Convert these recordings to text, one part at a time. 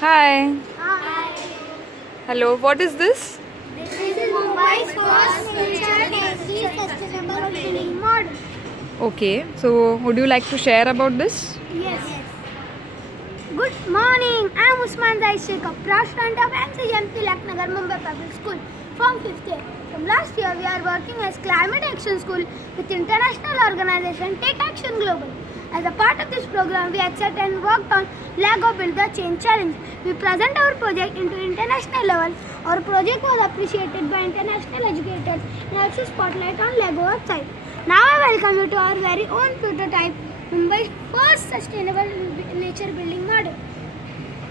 Hi. Hi. Hello. What is this? This is Mumbai's first nature-friendly sustainable building model. Okay. So, would you like to share about this? Yes. Good morning. I am Usman Zaishik, President of NCM Tilak Nagar Mumbai Public School from 5th year. From last year, we are working as Climate Action School with international organization Take Action Global. As a part of this program, we accepted and worked on Lego Build the Change Challenge. We present our project into international level. Our project was appreciated by international educators and also spotlight on Lego website. Now I welcome you to our very own prototype, Mumbai's first sustainable nature building model.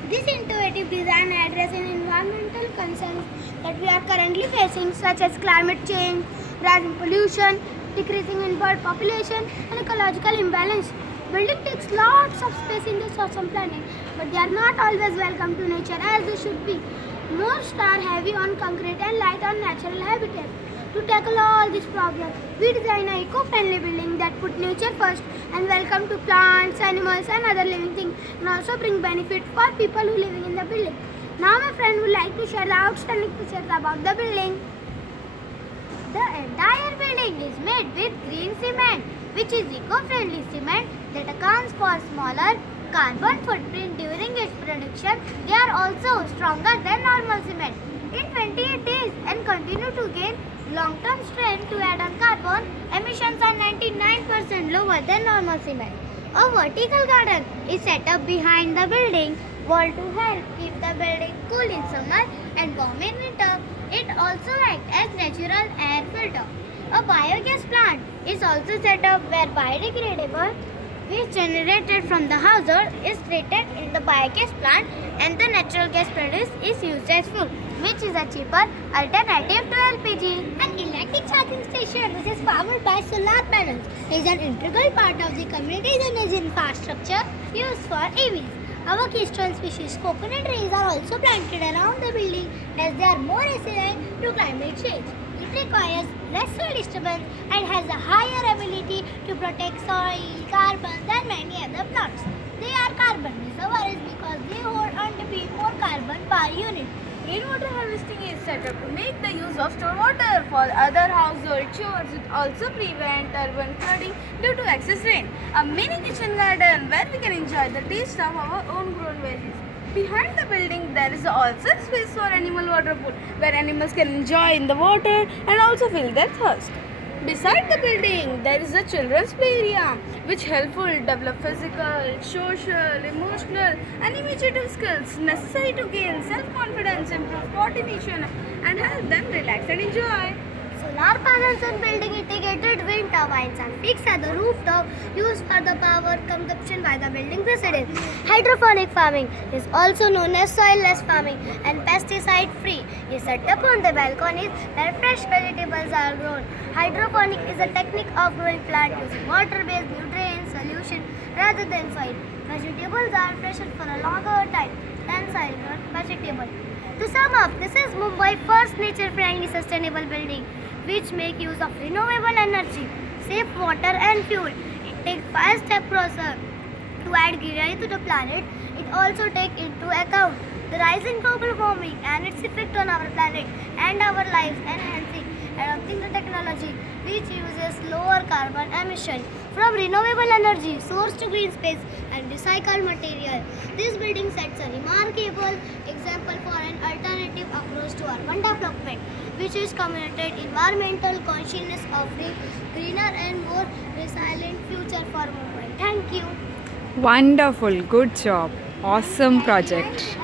This innovative design addresses environmental concerns that we are currently facing, such as climate change, rising pollution, decreasing in bird population, and ecological imbalance. Building takes lots of space in this awesome planet, but they are not always welcome to nature as they should be. Most are heavy on concrete and light on natural habitat. To tackle all these problems, we design an eco-friendly building that put nature first and welcome to plants, animals and other living things, and also bring benefit for people who living in the building. Now my friend would like to share the outstanding features about the building. The entire building is made with green cement, which is eco-friendly cement that accounts for smaller carbon footprint during its production. They are also stronger than normal cement in 28 days and continue to gain long-term strength to add on carbon. Emissions are 99% lower than normal cement. A vertical garden is set up behind the building wall to help keep the building cool in summer and warm in winter. It also acts as natural air filter. A biogas plant is also set up where biodegradable waste generated from the household is treated in the biogas plant and the natural gas produced is used as fuel, which is a cheaper alternative to LPG. An electric charging station, which is powered by solar panels, is an integral part of the community's energy infrastructure used for EVs. Our keystone species coconut trees are also planted around the building as they are more resilient to climate change. It requires less soil disturbance and has a higher ability to protect soil, carbon than many other plants. They are carbon reservoirs because they hold and be more carbon per unit. Rainwater harvesting is set up to make the use of stormwater for other household chores. It also prevent urban flooding due to excess rain. A mini kitchen garden where we can enjoy the taste of our own grown veggies. Behind the building, there is also space for animal water pool where animals can enjoy in the water and also feel their thirst. Beside the building, there is a children's play area which helpful develop physical, social, emotional and imaginative skills necessary to gain self-confidence, improve coordination and help them relax and enjoy. Solar panels and building integrated wind turbines are fixed at the rooftop used for the power consumption by the building residents. Hydroponic farming is also known as soilless farming and pesticide free is set up on the balconies where fresh vegetables are grown. Hydroponic is a technique of growing plants using water-based nutrient solution rather than soil. Vegetables are fresher for a longer time than soil-grown vegetables. To sum up, this is Mumbai's first nature-friendly sustainable building which make use of renewable energy, save water and fuel. It takes 5-step process to add greenery to the planet. It also takes into account the rising global warming and its effect on our planet and our lives, enhancing adopting the technology which uses lower carbon emission from renewable energy source to green space and recycled material. This building sets a remarkable example for an alternative approach to urban development, which is committed environmental consciousness offering greener and more resilient future for Mumbai. Thank you. Wonderful. Good job. Awesome project.